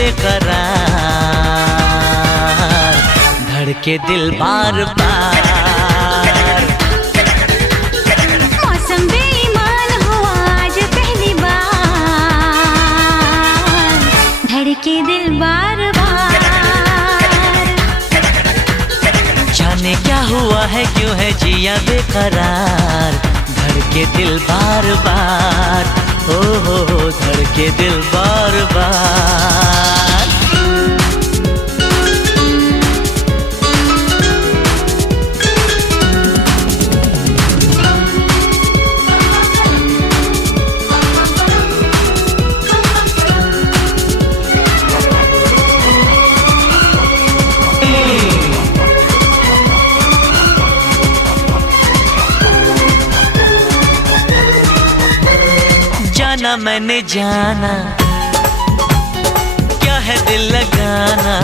बेकरार, धड़के दिल बार बार। मौसम बेईमान हुआ आज पहली बार, धड़के दिल बार बार। जाने क्या हुआ है, क्यों है जिया बेकरार, धड़के दिल बार बार। हो धड़के दिल बार बार। जाना मैंने जाना, क्या है दिल लगाना,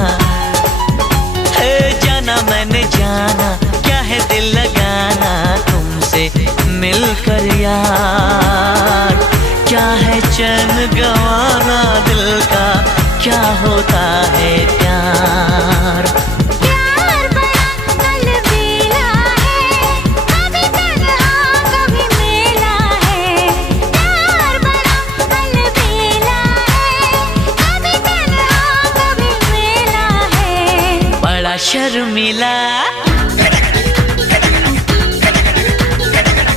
है जाना मैंने जाना, क्या है दिल लगाना, तुमसे मिलकर यार। क्या है चैन गंवाना दिल का, क्या होता है प्यार। शर्मिला,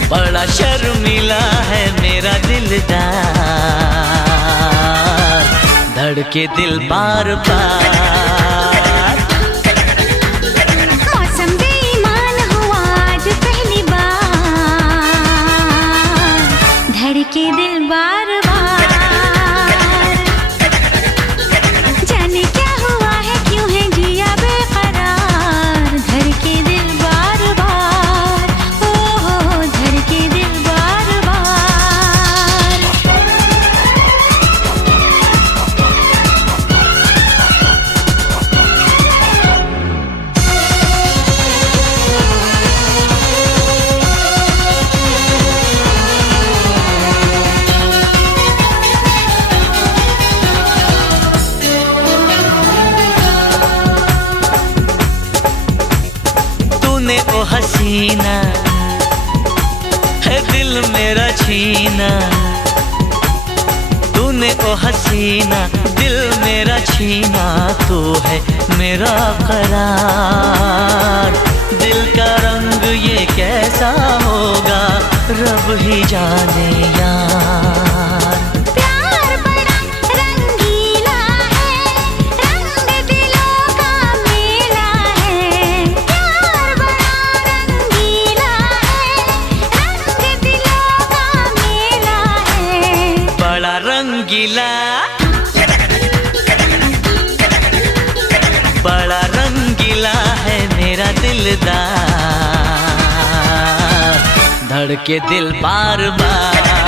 बड़ा शर्मिला है मेरा दिलदार, धड़के दिल बार बार। मौसम बेईमान हुआ आज पहली बार, धड़के दिल बार बार। जाने क्या हुआ है, क्यों है जिया बेकरार, धड़के दिल बार बार। ओ धड़के दिल बार बार। तूने ओ हसीना है दिल मेरा छीना, तूने ओ हसीना दिल मेरा छीना, तू है मेरा करार। दिल का रंग ये कैसा होगा, रब ही जाने यार। प्यार बड़ा रंगीला है, रंग दिलों का मेला है। प्यार बड़ा रंगीला है, रंग दिलों का मेला है। बड़ा रंगीला, बड़ा रंगीला है मेरा दिलदार, धड़के दिल बार बार।